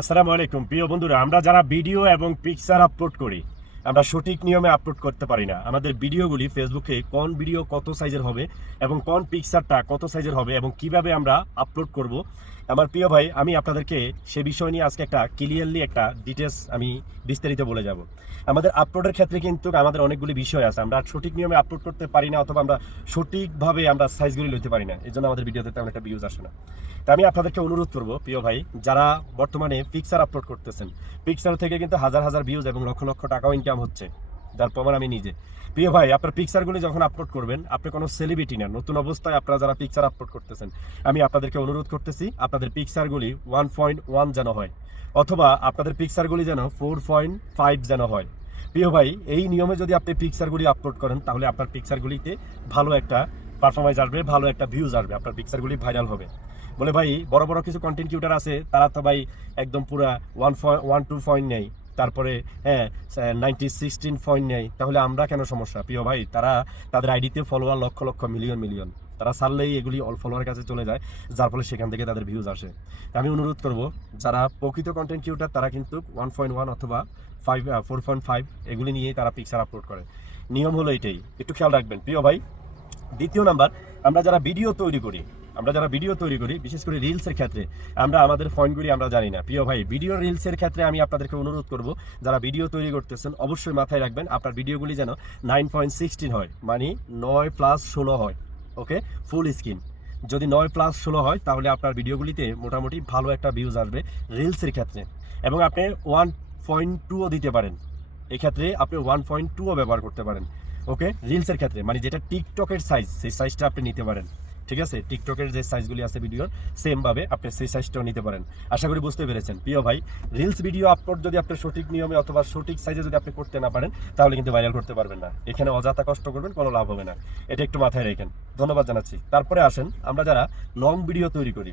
আসসালামু আলাইকুম প্রিয় বন্ধুরা, আমরা যারা ভিডিও এবং পিকচার আপলোড করি আমরা সঠিক নিয়মে আপলোড করতে পারি না। আমাদের ভিডিওগুলি ফেসবুকে কোন ভিডিও কত সাইজের হবে এবং কোন পিকচারটা কত সাইজের হবে এবং কিভাবে আমরা আপলোড করব, আমার প্রিয় ভাই আমি আপনাদেরকে সে বিষয় নিয়ে আজকে একটা ক্লিয়ারলি একটা ডিটেলস আমি বিস্তারিত বলে যাব। আমাদের আপলোডের ক্ষেত্রে কিন্তু আমাদের অনেকগুলি বিষয় আছে, আমরা সঠিক নিয়মে আপলোড করতে পারি না অথবা আমরা সঠিকভাবে আমরা সাইজগুলি লইতে পারি না, এই জন্য আমাদের ভিডিওতে তেমন একটা ভিউজ আসে না। তা আমি আপনাদেরকে অনুরোধ করব প্রিয় ভাই, যারা বর্তমানে পিকচার আপলোড করতেছেন, পিকচার থেকে কিন্তু হাজার হাজার ভিউজ এবং লক্ষ লক্ষ টাকাও ইনকাম হচ্ছে, যার প্রমাণ আমি নিজে। প্রিয় ভাই, আপনার পিকচারগুলি যখন আপলোড করবেন, আপনি কোনো সেলিব্রিটি না, নতুন অবস্থায় আপনারা যারা পিকচার আপলোড করতেছেন, আমি আপনাদেরকে অনুরোধ করতেছি আপনাদের পিকচারগুলি 1.1 যেন হয়, অথবা আপনাদের পিকচারগুলি যেন 4.5 যেন হয়। প্রিয় ভাই, এই নিয়মে যদি আপনি পিকচারগুলি আপলোড করেন তাহলে আপনার পিকচারগুলিতে ভালো একটা পারফরমেন্স আসবে, ভালো একটা ভিউজ আসবে, আপনার পিকচারগুলি ভাইরাল হবে। বলে ভাই, বড় বড় কিছু কন্টেন্ট ক্রিয়েটর আছে, তারা তো ভাই একদম পুরা 1.2 নেই, তারপরে হ্যাঁ 16 পয়েন্ট নেই, তাহলে আমরা কেন সমস্যা? প্রিয় ভাই, তারা তাদের আইডিতে follower lakh lakh million million, তারা ছাড়লেই এগুলি অল ফলোয়ারের কাছে চলে যায়, যার ফলে সেখান থেকে তাদের ভিউজ আসে। আমি অনুরোধ করব, যারা প্রকৃত কন্টেন্ট ক্রিয়েটর তারা কিন্তু 1.1 অথবা 4.5 এগুলি নিয়েই তারা পিকচার আপলোড করে। নিয়ম হলো এটাই, একটু খেয়াল রাখবেন প্রিয় ভাই। দ্বিতীয় নাম্বার, আমরা যারা ভিডিও তৈরি করি বিশেষ করে রিলসের ক্ষেত্রে আমরা আমাদের পয়েন্টগুলি আমরা জানি না। প্রিয় ভাই, ভিডিও রিলসের ক্ষেত্রে আমি আপনাদেরকে অনুরোধ করব, যারা ভিডিও তৈরি করতেছেন অবশ্যই মাথায় রাখবেন আপনার ভিডিওগুলি যেন 9.16 হয়, মানে 9+16 হয়। ওকে, ফুল স্ক্রিন যদি 9+16 হয় তাহলে আপনার ভিডিওগুলিতে মোটামুটি ভালো একটা ভিউজ আসবে রিলসের ক্ষেত্রে। এবং আপনি 1.2ও দিতে পারেন, এক্ষেত্রে আপনি 1.2ও ব্যবহার করতে পারেন। ওকে, রিলসের ক্ষেত্রে মানে যেটা টিকটকের সাইজ, সেই সাইজটা আপনি নিতে পারেন। ঠিক আছে, টিকটকের যে সাইজগুলি আছে ভিডিওর, সেমভাবে আপনি সেই সাইজটাও নিতে পারেন। আশা করি বুঝতে পেরেছেন প্রিয় ভাই। রিলস ভিডিও আপলোড যদি আপনি সঠিক নিয়মে অথবা সঠিক সাইজে যদি আপনি করতে না পারেন তাহলে কিন্তু ভাইরাল করতে পারবেন না, এখানে অযথা কষ্ট করবেন, কোনো লাভ হবে না, এটা একটু মাথায় রাখেন। ধন্যবাদ জানাচ্ছি। তারপরে আসেন, আমরা যারা লং ভিডিও তৈরি করি,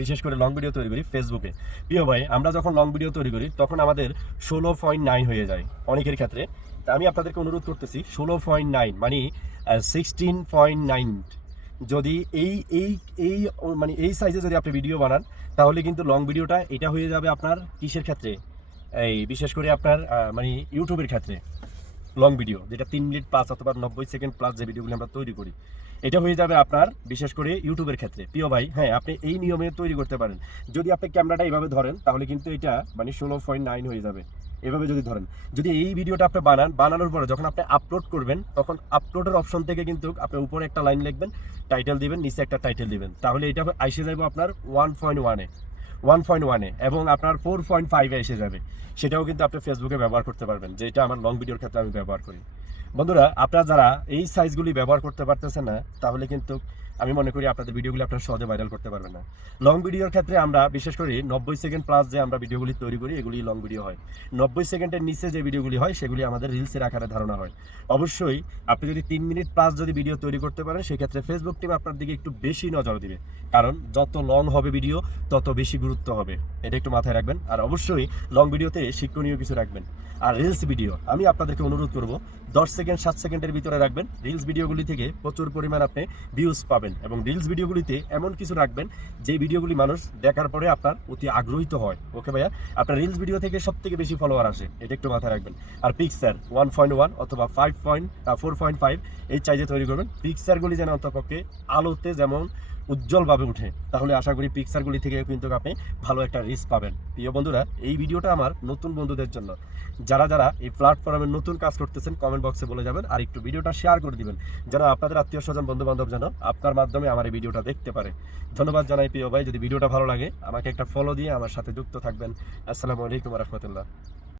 বিশেষ করে লং ভিডিও তৈরি করি ফেসবুকে, প্রিয় ভাই আমরা যখন লং ভিডিও তৈরি করি তখন আমাদের 16.9 হয়ে যায় অনেকের ক্ষেত্রে। তা আমি আপনাদেরকে অনুরোধ করতেছি 16.9 মানে 16.9 যদি এই এই এই মানে এই সাইজে যদি আপনি ভিডিও বানান তাহলে কিন্তু লং ভিডিওটা এটা হয়ে যাবে আপনার কিসের ক্ষেত্রে, এই বিশেষ করে আপনার মানে ইউটিউবের ক্ষেত্রে। লং ভিডিও যেটা 3 মিনিট প্লাস অথবা 90 সেকেন্ড প্লাস যে ভিডিওগুলো আমরা তৈরি করি, এটা হয়ে যাবে আপনার বিশেষ করে ইউটিউবের ক্ষেত্রে। প্রিয় ভাই, হ্যাঁ আপনি এই নিয়মে তৈরি করতে পারেন। যদি আপনি ক্যামেরাটা এইভাবে ধরেন তাহলে কিন্তু এটা মানে 16.9 হয়ে যাবে, এভাবে যদি ধরেন। যদি এই ভিডিওটা আপনি বানানোর পরে যখন আপনি আপলোড করবেন তখন আপলোডের অপশন থেকে কিন্তু আপনি উপরে একটা লাইন লিখবেন, টাইটেল দিবেন, নিচে একটা টাইটেল দিবেন, তাহলে এটা এসে যাবে আপনার 1.1 এবং আপনার 4.5 এসে যাবে। সেটাও কিন্তু আপনি ফেসবুকে ব্যবহার করতে পারবেন, যেটা আমার লং ভিডিওর ক্ষেত্রে আমি ব্যবহার করি। বন্ধুরা, আপনারা যারা এই সাইজগুলি ব্যবহার করতে পারতেছেন না তাহলে কিন্তু আমি মনে করি আপনাদের ভিডিওগুলি আপনারা সহজে ভাইরাল করতে পারবেন না। লং ভিডিওর ক্ষেত্রে আমরা বিশেষ করে 90 সেকেন্ড প্লাস যে আমরা ভিডিওগুলি তৈরি করি এগুলি লং ভিডিও হয়। 90 সেকেন্ডের নিচে যে ভিডিওগুলি হয় সেগুলি আমাদের রিলসের আকারে ধারণা হয়। অবশ্যই আপনি যদি 3 মিনিট প্লাস যদি ভিডিও তৈরি করতে পারেন সেক্ষেত্রে ফেসবুক টিম আপনার দিকে একটু বেশি নজর দিবে, কারণ যত লং হবে ভিডিও তত বেশি গুরুত্ব হবে, এটা একটু মাথায় রাখবেন। আর অবশ্যই লং ভিডিওতে শিক্ষণীয় কিছু রাখবেন। আর রিলস ভিডিও আমি আপনাদেরকে অনুরোধ করব 10 সেকেন্ড 7 সেকেন্ডের ভিতরে রাখবেন। রিলস ভিডিওগুলি থেকে প্রচুর পরিমাণ আপনি ভিউজ পাবেন এবং রিলস ভিডিওগুলিতে এমন কিছু রাখবেন যে ভিডিওগুলি মানুষ দেখার পরে আপনার অতি আগ্রহিত হয়। ওকে ভাইয়া, আপনার রিলস ভিডিও থেকে সবথেকে বেশি ফলোয়ার আসে, এটা একটু মাথায় রাখবেন। আর পিকচার 1.1 অথবা 4.5 এই সাইজে তৈরি করবেন। পিকচারগুলি যেন অন্তপক্ষে আলোতে যেমন উজ্জ্বলভাবে উঠে, তাহলে আশা করি পিকচারগুলি থেকে কিন্তু আপনি ভালো একটা রিচ পাবেন। প্রিয় বন্ধুরা, এই ভিডিওটা আমার নতুন বন্ধুদের জন্য, যারা যারা এই প্ল্যাটফর্মে নতুন কাজ করতেছেন কমেন্ট বক্সে বলে যাবেন, আর একটু ভিডিওটা শেয়ার করে দিবেন যেন আপনাদের আত্মীয় স্বজন বন্ধু বান্ধব যেন আপনার মাধ্যমে আমার এই ভিডিওটা দেখতে পারে। ধন্যবাদ জানাই প্রিয় ভাই। যদি ভিডিওটা ভালো লাগে আমাকে একটা ফলো দিয়ে আমার সাথে যুক্ত থাকবেন। আসসালামু আলাইকুম রহমতুল্লাহ।